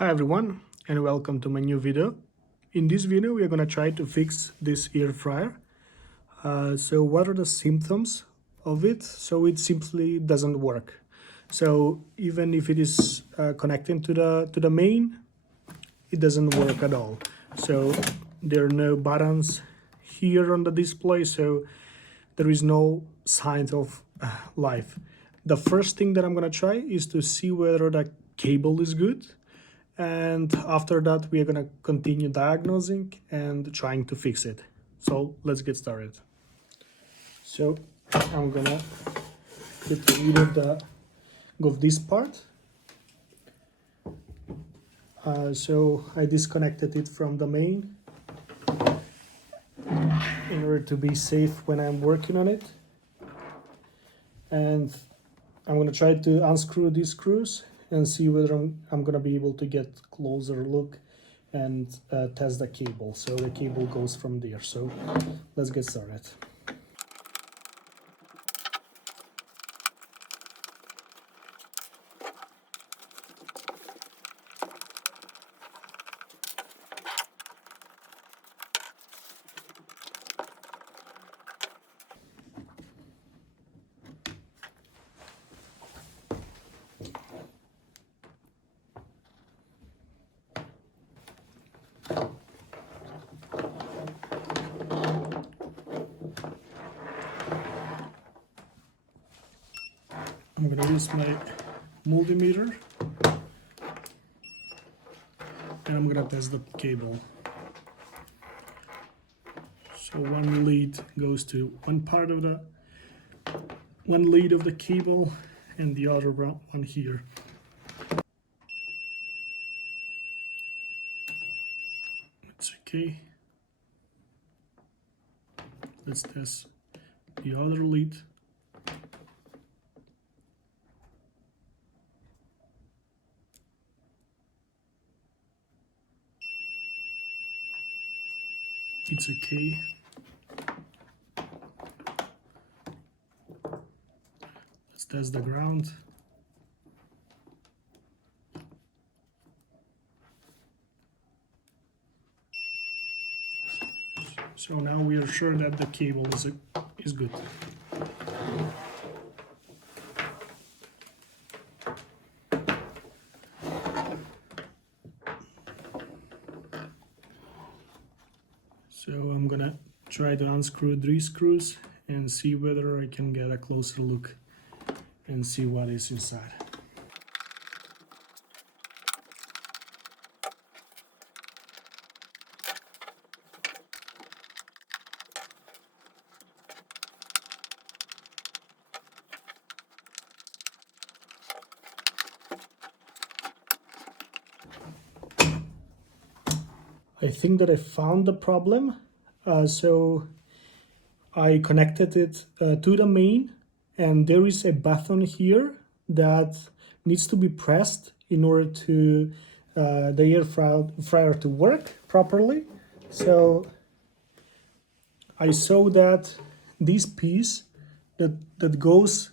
Hi everyone and welcome to my new video. In this video we are going to try to fix this air fryer. So what are the symptoms of it? So it simply doesn't work. So even if it is connecting to the main, it doesn't work at all. So there are no buttons here on the display, so there is no sign of life. The first thing that I'm going to try is to see whether the cable is good. And after that, we are gonna continue diagnosing and trying to fix it. So let's get started. So I'm gonna get rid of this part. So I disconnected it from the main in order to be safe when I'm working on it. And I'm gonna try to unscrew these screws and see whether I'm gonna be able to get closer look and test the cable. So the cable goes from there. So let's get started. I'm gonna use my multimeter and I'm gonna test the cable. So one lead goes to one lead of the cable and the other one here. It's okay. Let's test the other lead. It's okay. Let's test the ground. So now we are sure that the cable is good. So I'm gonna try to unscrew 3 screws and see whether I can get a closer look and see what is inside. I think that I found the problem. So I connected it to the main, and there is a button here that needs to be pressed in order to the air fryer to work properly. So I saw that this piece that goes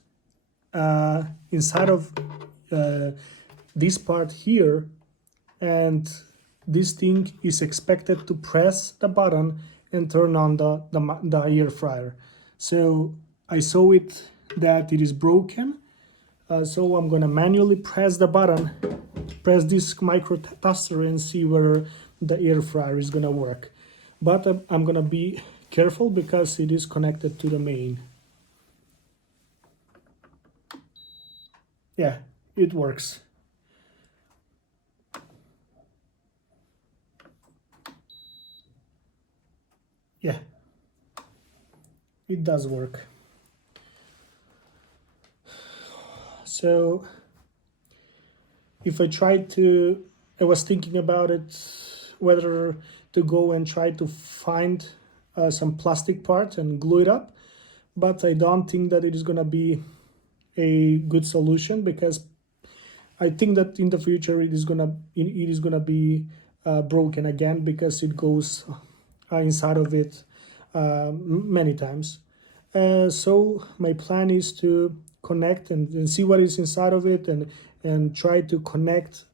inside of this part here, and this thing is expected to press the button and turn on the air fryer. So I saw it that it is broken. So I'm gonna manually press the button, press this micro tester and see whether the air fryer is gonna work. But I'm gonna be careful because it is connected to the main. Yeah, it works. Yeah, it does work. So if I was thinking about it, whether to go and try to find some plastic part and glue it up, but I don't think that it is gonna be a good solution because I think that in the future it is gonna be broken again because it goes inside of it many times. So my plan is to connect and see what is inside of it and try to connect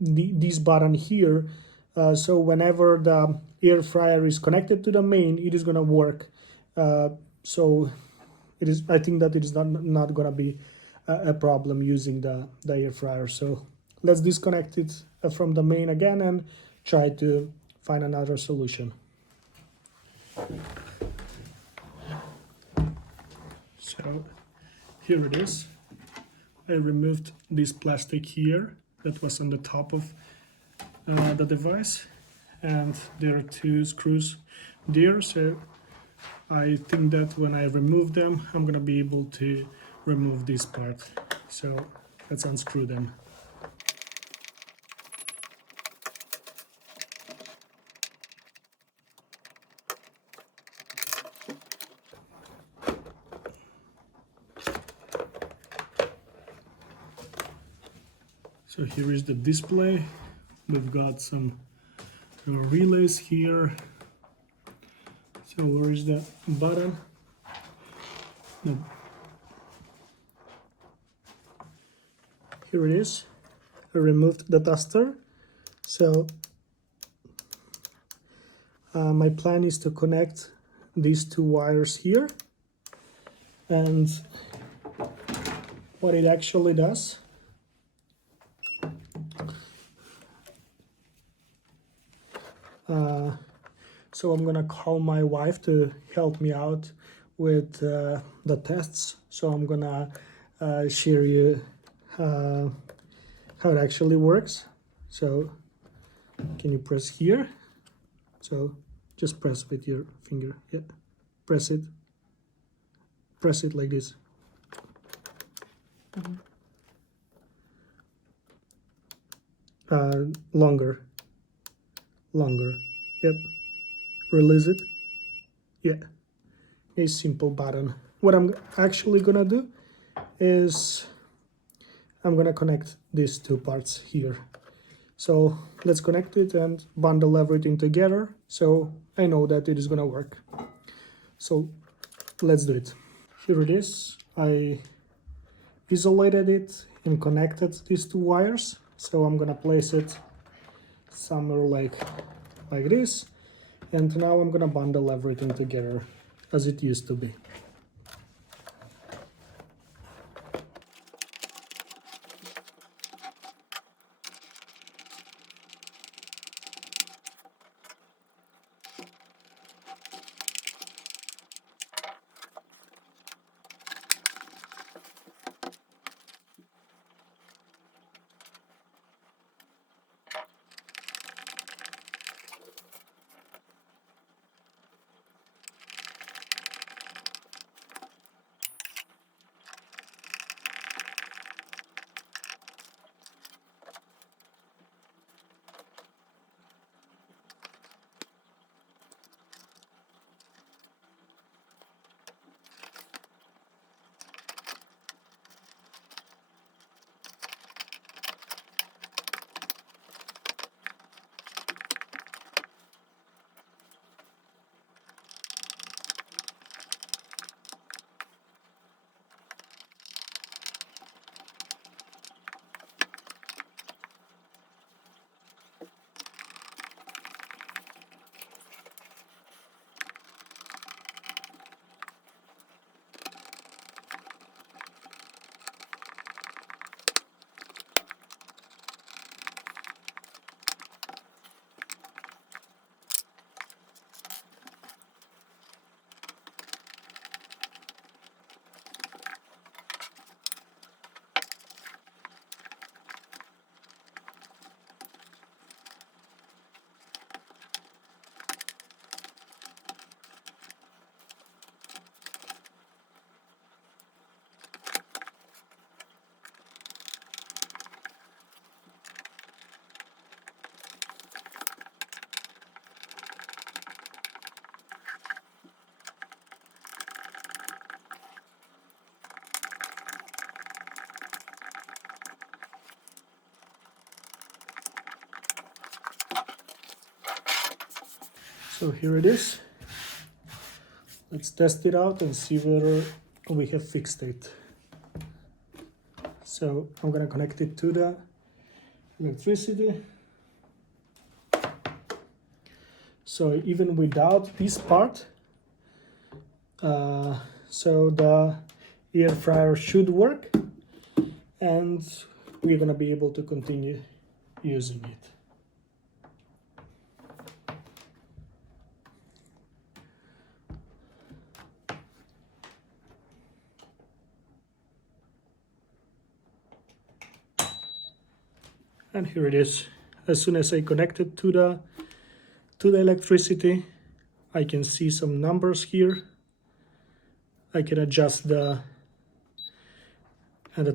this button here. So whenever the air fryer is connected to the main, it is gonna work. So it is. I think that it is not gonna be a problem using the air fryer. So let's disconnect it from the main again and try to find another solution. So here it is. I removed this plastic here that was on the top of the device, and there are two screws there. So I think that when I remove them, I'm gonna be able to remove this part. So let's unscrew them. So here is the display. We've got some relays here. So where is the button? No. Here it is. I removed the tester. So my plan is to connect these two wires here, and what it actually does, so I'm gonna call my wife to help me out with the tests. So I'm gonna share you how it actually works. So can you press here? So just press with your finger. Yeah, press it like this. Longer. Yep. Release it. Yeah, a simple button. What I'm actually gonna do is I'm gonna connect these two parts here. So let's connect it and bundle everything together so I know that it is gonna work. So let's do it. Here it is. I isolated it and connected these two wires. So I'm gonna place it somewhere like this. And now I'm gonna bundle everything together as it used to be. So here it is. Let's test it out and see whether we have fixed it. So I'm gonna connect it to the electricity. So even without this part, so the air fryer should work, and we're gonna be able to continue using it. And here it is. As soon as I connect it to the electricity, I can see some numbers here. I can adjust the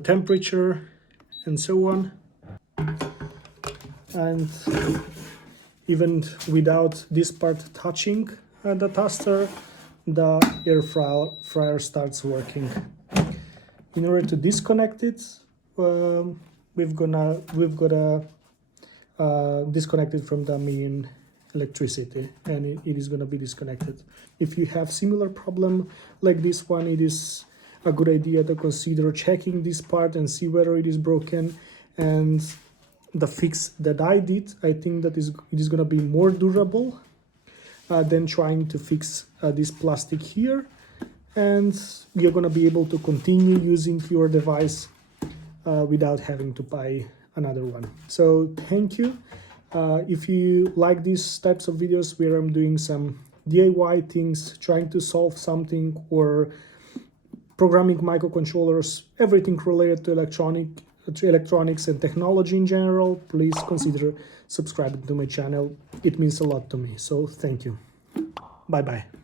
temperature and so on. And even without this part touching the toaster, the air fryer starts working. In order to disconnect it, we've got to disconnect it from the main electricity, and it is going to be disconnected. If you have similar problem like this one, it is a good idea to consider checking this part and see whether it is broken. And the fix that I did, I think that it is going to be more durable than trying to fix this plastic here, and you're going to be able to continue using your device without having to buy another one. So thank you. If you like these types of videos where I'm doing some DIY things, trying to solve something, or programming microcontrollers, everything related to electronics and technology in general, please consider subscribing to my channel. It means a lot to me. So thank you. Bye bye.